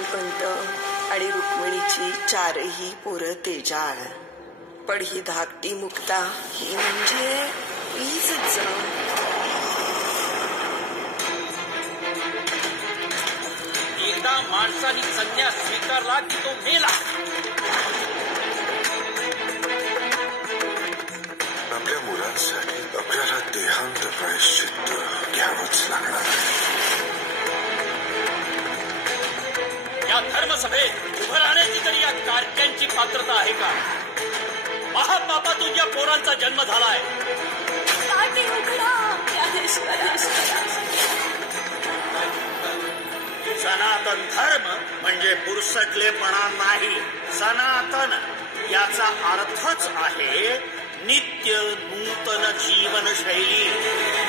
कुंतलपंत आणि रुक्मिणीची चारही पोरं तेजाळ. पण ही धाकटी मुक्ता ही म्हणजे हीच एकदा माणसाने संन्यास स्वीकारला की तो मेला. आपल्या मुलांसाठी आपल्याला देहांत प्रायश्चित्त घ्यावंच लागणार आहे. या धर्मसभेत उभं राहण्याची तरी या कारक्यांची पात्रता आहे का? महापापातून या पोरांचा जन्म झालाय. सनातन धर्म म्हणजे बुरसटलेपणा नाही. सनातन याचा अर्थच आहे नित्य नूतन जीवनशैली.